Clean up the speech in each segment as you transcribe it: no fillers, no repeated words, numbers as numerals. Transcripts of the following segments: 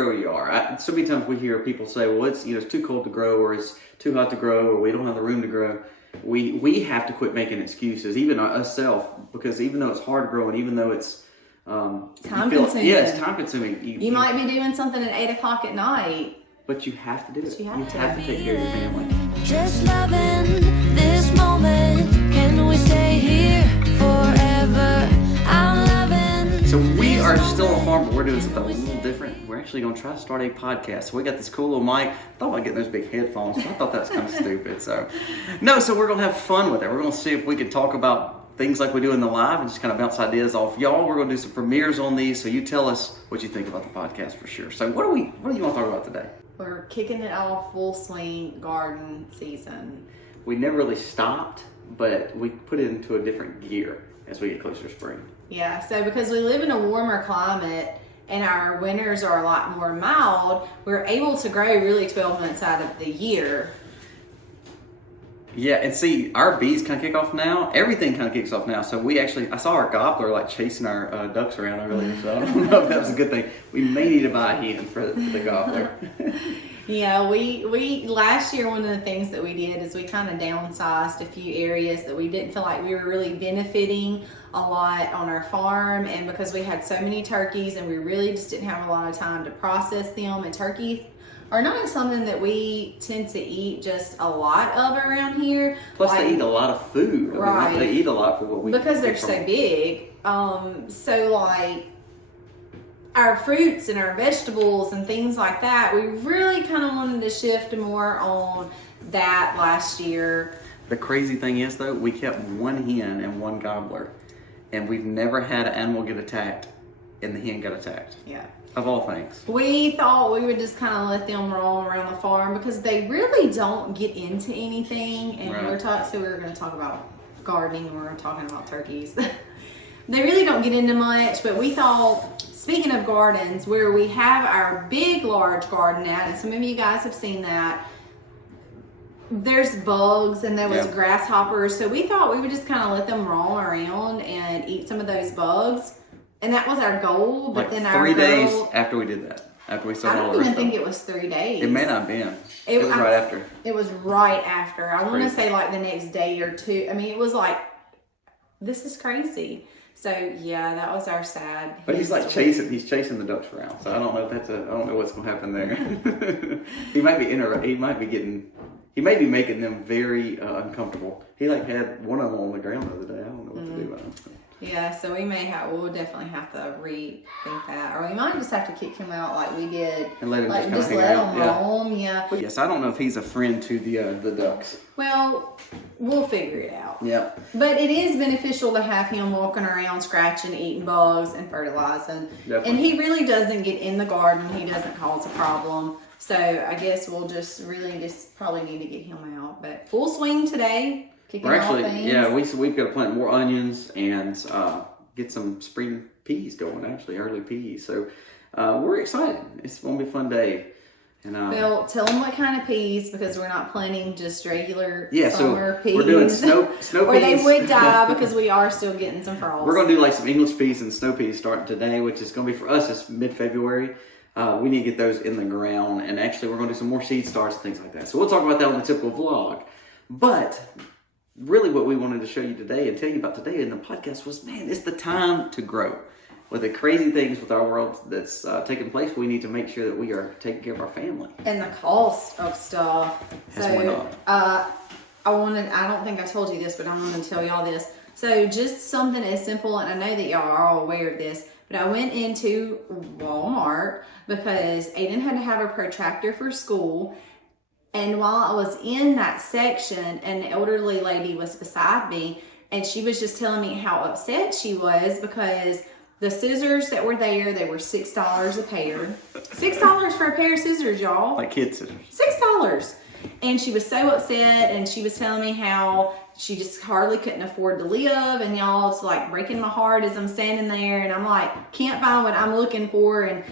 grower you are. So many times we hear people say, well, it's too cold to grow, or it's too hot to grow, or we don't have the room to grow. We have to quit making excuses, even ourselves, because even though it's hard to grow, and even though it's time consuming. Yeah, it's time consuming. You might be doing something at 8 o'clock at night. But you have to do it. You have to take care of your family. Just loving this moment. Can we stay here forever? I'm loving. So we are still on a farm, but we're doing something a little different. We're actually going to try to start a podcast. So we got this cool little mic. I thought about getting those big headphones, but I thought that was kind of stupid. So we're going to have fun with it. We're going to see if we can talk about things like we do in the live and just kind of bounce ideas off y'all. We're going to do some premieres on these, so you tell us what you think about the podcast for sure. So what do you want to talk about today? We're kicking it off full swing garden season. We never really stopped, but we put it into a different gear as we get closer to spring. Yeah, so because we live in a warmer climate and our winters are a lot more mild, we're able to grow really 12 months out of the year. Yeah, and see, our bees kind of kick off now. Everything kind of kicks off now. So I saw our gobbler like chasing our ducks around earlier. So I don't know if that was a good thing. We may need to buy a hen for the gobbler. Yeah, we last year, one of the things that we did is we kind of downsized a few areas that we didn't feel like we were really benefiting a lot on our farm. And because we had so many turkeys and we really just didn't have a lot of time to process them, and turkeys are not something that we tend to eat just a lot of around here. Plus, they eat a lot of food. Right. They eat a lot for what we because they're so big. So like our fruits and our vegetables and things like that, we really kind of wanted to shift more on that last year. The crazy thing is, though, we kept one hen and one gobbler, and we've never had an animal get attacked, and the hen got attacked. Yeah. Of all things. We thought we would just kind of let them roam around the farm because they really don't get into anything. And right. we were going to talk about gardening and we were talking about turkeys. They really don't get into much, but we thought, speaking of gardens, where we have our big, large garden at, and some of you guys have seen that, there's bugs and there was grasshoppers. So we thought we would just kind of let them roam around and eat some of those bugs. And that was our goal, but like then 3 days after we did that, after we started all I our don't even stuff. think it was 3 days. It may not have been. It was right after. It was right after. I want to Crazy. say like the next day or two. I mean, it was like, this is crazy. So yeah, that was our sad. But he's like chasing the ducks around. So I don't know if I don't know what's going to happen there. He might be making them very uncomfortable. He like had one of them on the ground the other day. I don't know what to do about him. Yeah, so we'll definitely have to rethink that, or we might just have to kick him out like we did, and let him like just let him roam. Yeah. But yes, I don't know if he's a friend to the ducks. Well, we'll figure it out. Yeah. But it is beneficial to have him walking around, scratching, eating bugs, and fertilizing. Definitely. And he really doesn't get in the garden. He doesn't cause a problem. So I guess we'll just probably need to get him out. But full swing today. We're actually, we've got to plant more onions and get some spring peas going, actually, early peas. So we're excited. It's going to be a fun day. And Well, tell them what kind of peas, because we're not planting just regular so summer peas. we're doing snow peas. Or they would die because we are still getting some frost. We're going to do like some English peas and snow peas starting today, which is going to be for us, it's mid-February. We need to get those in the ground. And actually, we're going to do some more seed starts and things like that. So we'll talk about that on the typical vlog. But really what we wanted to show you today and tell you about today in the podcast was, man, it's the time to grow. With the crazy things with our world that's taking place, we need to make sure that we are taking care of our family. And the cost of stuff. Has went up. I don't think I told you this, but I want to tell y'all this. So just something as simple, and I know that y'all are all aware of this, but I went into Walmart because Aiden had to have a protractor for school. And while I was in that section, an elderly lady was beside me, and she was just telling me how upset she was because the scissors that were there, they were $6 a pair. $6 for a pair of scissors, y'all. Like kid scissors. $6. And she was so upset, and she was telling me how she just hardly couldn't afford to live, and y'all, it's like breaking my heart as I'm standing there, and I'm like, can't find what I'm looking for, and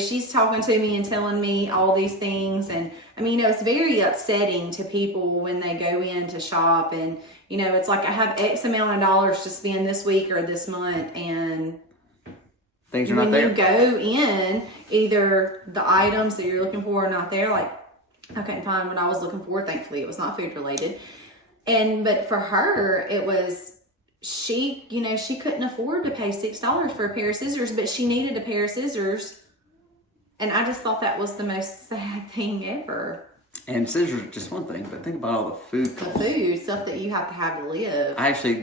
she's talking to me and telling me all these things. And I mean, it's very upsetting to people when they go in to shop and, it's like I have X amount of dollars to spend this week or this month, and Things are not when there. you go in, either the items that you're looking for are not there. Like I couldn't find what I was looking for. Thankfully, it was not food related. But for her, it was she couldn't afford to pay $6 for a pair of scissors, but she needed a pair of scissors. And I just thought that was the most sad thing ever. And scissors are just one thing, but think about all the food. The food, stuff that you have to live.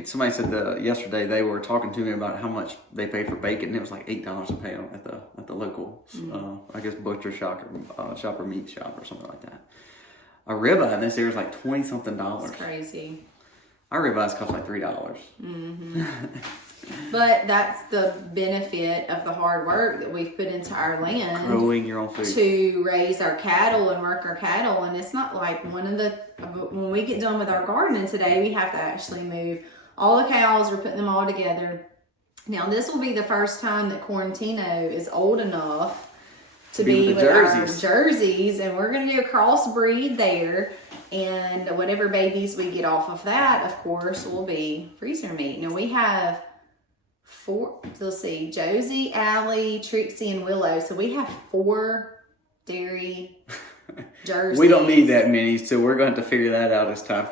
Somebody said yesterday they were talking to me about how much they pay for bacon. It was like $8 a pound at the local, I guess, butcher shop or meat shop or something like that. A ribeye in this area is like $20-something. It's crazy. Our ribeyes cost like $3. Mm-hmm. But that's the benefit of the hard work that we've put into our land. Growing your own food. To raise our cattle and work our cattle. And it's not like when we get done with our gardening today, we have to actually move all the cows. We're putting them all together. Now, this will be the first time that Quarantino is old enough to be with our jerseys. And we're going to do a crossbreed there. And whatever babies we get off of that, of course, will be freezer meat. Now, we have 4, let's see, Josie, Allie, Trixie, and Willow. So we have 4 dairy jerseys. We don't need that many, so we're going to have to figure that out as time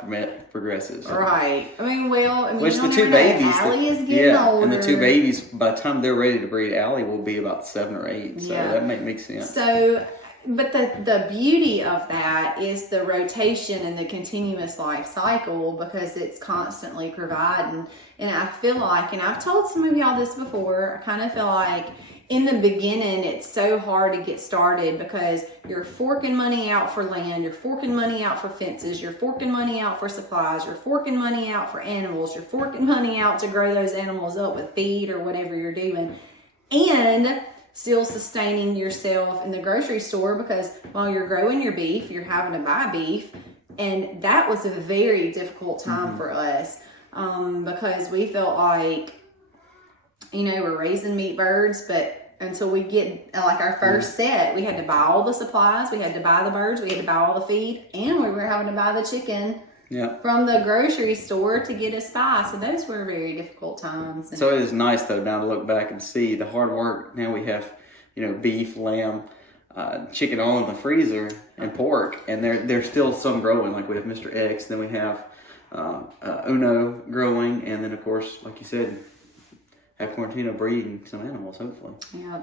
progresses. Right. Which the 2 babies, Allie is getting older. And the 2 babies, by the time they're ready to breed, Allie will be about 7 or 8. So that makes sense. So, but the beauty of that is the rotation and the continuous life cycle, because it's constantly providing. And I feel like, and I've told some of y'all this before, I kind of feel like in the beginning, it's so hard to get started because you're forking money out for land, you're forking money out for fences, you're forking money out for supplies, you're forking money out for animals, you're forking money out to grow those animals up with feed or whatever you're doing. And still sustaining yourself in the grocery store, because while you're growing your beef, you're having to buy beef. And that was a very difficult time for us, because we felt like, we're raising meat birds, but until we get like our first set, we had to buy all the supplies, we had to buy the birds, we had to buy all the feed, and we were having to buy the chicken from the grocery store to get us by. So those were very difficult times. So it is nice though now to look back and see the hard work. Now we have, beef, lamb, chicken all in the freezer, and pork, and there's still some growing. Like we have Mr. X, then we have Uno growing, and then of course, like you said, have Quarantino breeding some animals, hopefully. Yeah,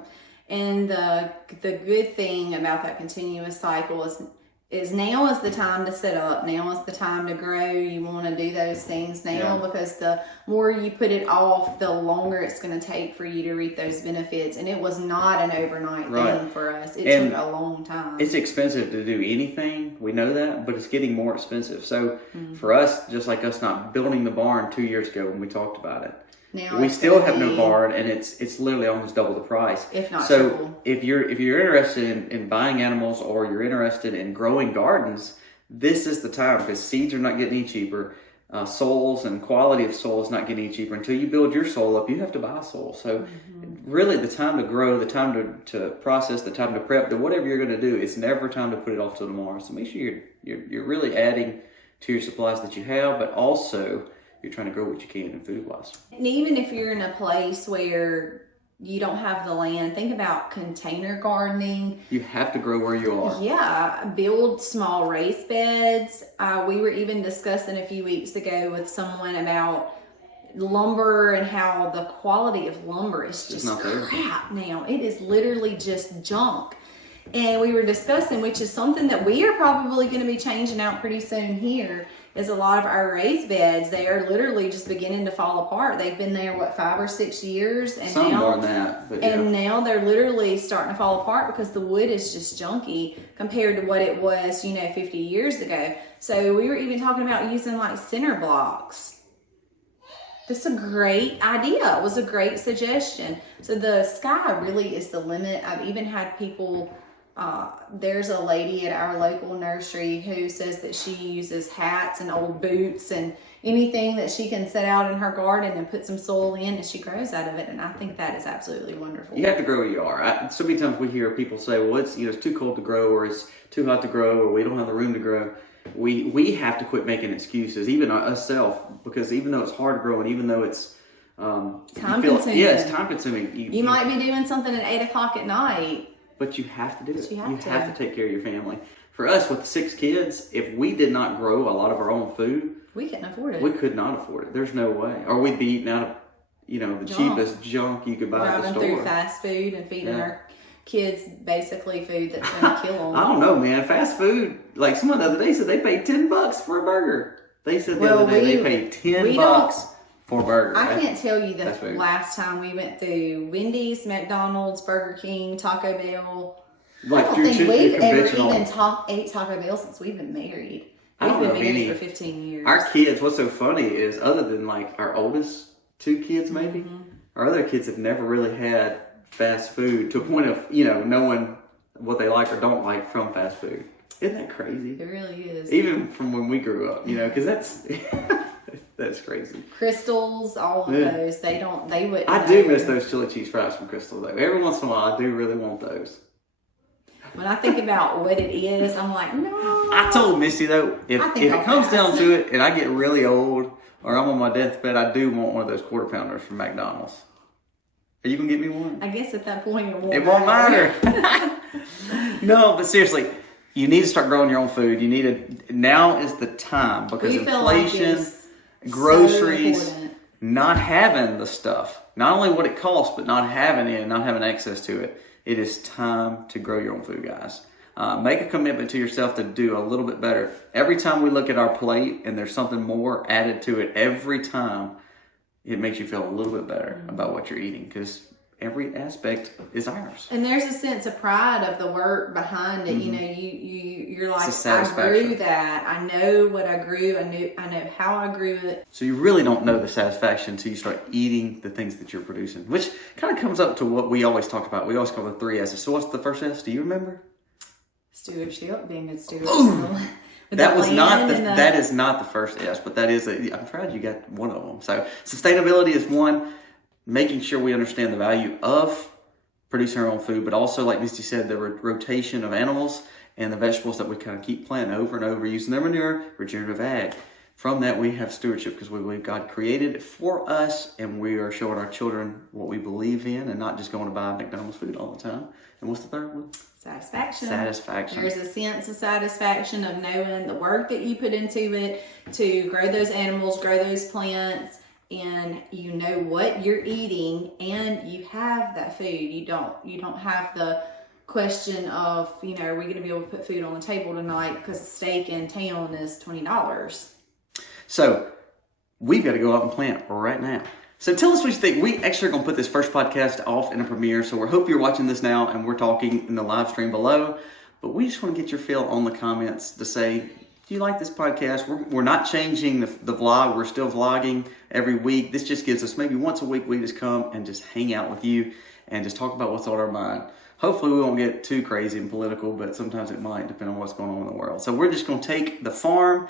and the good thing about that continuous cycle is now is the time to set up. Now is the time to grow. You want to do those things now, because the more you put it off, the longer it's going to take for you to reap those benefits. And it was not an overnight thing for us. It took a long time. It's expensive to do anything. We know that, but it's getting more expensive. So for us, just like us not building the barn 2 years ago when we talked about it, now we still have no barn, and it's literally almost double the price. If not so, if you're interested in buying animals, or you're interested in growing gardens, this is the time, because seeds are not getting any cheaper. Soils and quality of soil is not getting any cheaper. Until you build your soil up, you have to buy soil. So, really, the time to grow, the time to process, the time to prep, whatever you're going to do, it's never time to put it off till tomorrow. So make sure you're really adding to your supplies that you have, but also you're trying to grow what you can in food-wise. And even if you're in a place where you don't have the land, think about container gardening. You have to grow where you are. Yeah, build small raised beds. We were even discussing a few weeks ago with someone about lumber and how the quality of lumber is just crap now. It is literally just junk. And we were discussing, which is something that we are probably going to be changing out pretty soon here, is a lot of our raised beds, they are literally just beginning to fall apart. They've been there, 5 or 6 years? And some more than that. But and now they're literally starting to fall apart because the wood is just junky compared to what it was, 50 years ago. So we were even talking about using like cinder blocks. That's a great idea. It was a great suggestion. So the sky really is the limit. I've even had people... there's a lady at our local nursery who says that she uses hats and old boots and anything that she can set out in her garden and put some soil in, and she grows out of it. And I think that is absolutely wonderful. You have to grow where you are. So many times we hear people say, well, it's too cold to grow, or it's too hot to grow, or we don't have the room to grow. We have to quit making excuses, even ourselves, because even though it's hard to grow, and even though it's Time consuming. Yeah, it's time consuming. You might be doing something at 8 o'clock at night. But you have to do it. You have to take care of your family. For us, with 6 kids, if we did not grow a lot of our own food, we couldn't afford it. We could not afford it. There's no way. Or we'd be eating out of, the cheapest junk you could buy at the store. Driving through fast food and feeding our kids basically food that's going to kill them. I don't know, man. Fast food, like someone the other day said they paid $10 for a burger. They said the other day they paid $10 for a burger. I can't tell you the last time we went through Wendy's, McDonald's, Burger King, Taco Bell. Like I don't think we've ever even ate Taco Bell since we've been married. We've been married for 15 years. Our kids, what's so funny is other than like our oldest 2 kids maybe, our other kids have never really had fast food to a point of, knowing what they like or don't like from fast food. Isn't that crazy? It really is. Even from when we grew up, because that's crazy. Crystals, all of those, they wouldn't. I do miss those chili cheese fries from Crystal though. Every once in a while I do really want those. When I think about what it is, I'm like, no. I told Misty though, if it comes down to it and I get really old or I'm on my deathbed, I do want one of those quarter pounders from McDonald's. Are you gonna get me one? I guess at that point it won't matter. No, but seriously, you need to start growing your own food. Now is the time because inflation, groceries, not having the stuff, not only what it costs, but not having it and not having access to it. It is time to grow your own food, guys. Make a commitment to yourself to do a little bit better. Every time we look at our plate and there's something more added to it, every time it makes you feel a little bit better about what you're eating because every aspect is ours. And there's a sense of pride of the work behind it. You're like, I grew that. I know what I grew. I know how I grew it. So you really don't know the satisfaction until you start eating the things that you're producing, which kind of comes up to what we always talk about. We always call it the 3 S's. So what's the first S? Do you remember? Stewardship, being a steward. That is not the first S, but I'm proud you got one of them. So sustainability is one. Making sure we understand the value of producing our own food, but also, like Misty said, the rotation of animals and the vegetables that we kind of keep planting over and over, using their manure, regenerative ag. From that, we have stewardship because we believe God created it for us, and we are showing our children what we believe in and not just going to buy McDonald's food all the time. And what's the third one? Satisfaction. There's a sense of satisfaction of knowing the work that you put into it to grow those animals, grow those plants, and you know what you're eating and you have that food. You don't have the question of, are we going to be able to put food on the table tonight because a steak in town is $20. So we've got to go out and plant right now. So tell us what you think. We actually are going to put this first podcast off in a premiere. So we hope you're watching this now and we're talking in the live stream below. But we just want to get your feel on the comments to say, do you like this podcast? We're not changing the vlog. We're still vlogging every week. This just gives us maybe once a week we just come and just hang out with you and just talk about what's on our mind. Hopefully we won't get too crazy and political, but sometimes it might depend on what's going on in the world. So we're just going to take the farm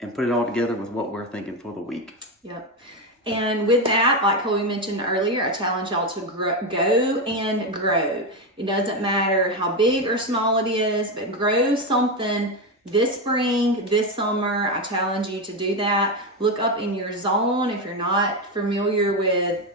and put it all together with what we're thinking for the week. Yep. And with that, like Chloe mentioned earlier, I challenge y'all to go and grow. It doesn't matter how big or small it is, but grow something this spring, this summer. I challenge you to do that. Look up in your zone if you're not familiar with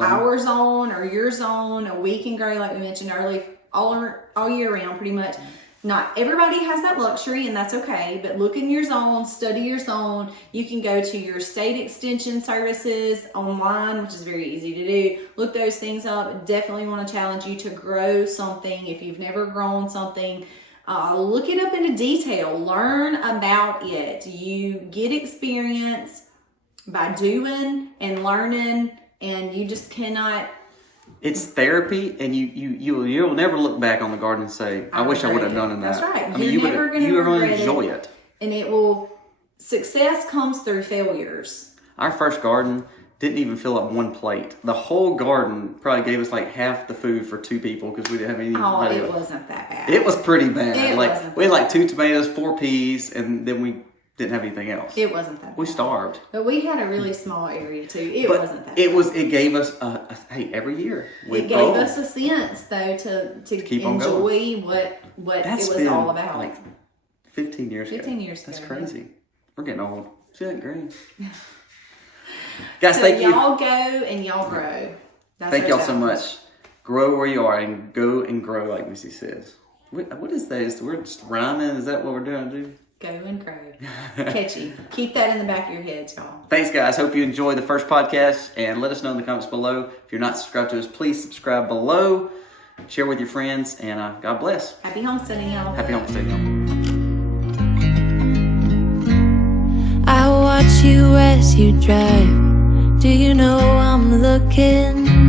our zone or your zone. We can grow, like we mentioned earlier, all year round pretty much. Not everybody has that luxury, and that's okay, but look in your zone, study your zone. You can go to your state extension services online, which is very easy to do. Look those things up. Definitely want to challenge you to grow something. If you've never grown something, look it up into detail. Learn about it. You get experience by doing and learning, and you just cannot... It's therapy, and you'll never look back on the garden and say, I wish I would have done that. That's right. You're never going to enjoy it. And success comes through failures. Our first garden didn't even fill up one plate. The whole garden probably gave us like half the food for 2 people because we didn't have any. Oh, it wasn't that bad. It was pretty bad. We had like 2 tomatoes, 4 peas, and then we didn't have anything else. It wasn't that bad. We starved. But we had a really small area too. It wasn't that bad. It gave us every year. It gave us a sense though to keep enjoy what it was all about. Like 15 years ago. 15 years ago. That's crazy. We're getting old. See that green? Guys, So thank you. y'all go and y'all grow. That's Thank our y'all so challenge. much. Grow where you are and go and grow, like Missy says. What is this? We're just rhyming? Is that what we're doing, dude? Go and grow. Catchy. Keep that in the back of your heads, y'all. Thanks, guys. Hope you enjoyed the first podcast, and let us know in the comments below. If you're not subscribed to us, please subscribe below. Share with your friends, and God bless. Happy homesteading, y'all. Happy homesteading, y'all. I watch you as you drive. Do you know I'm looking?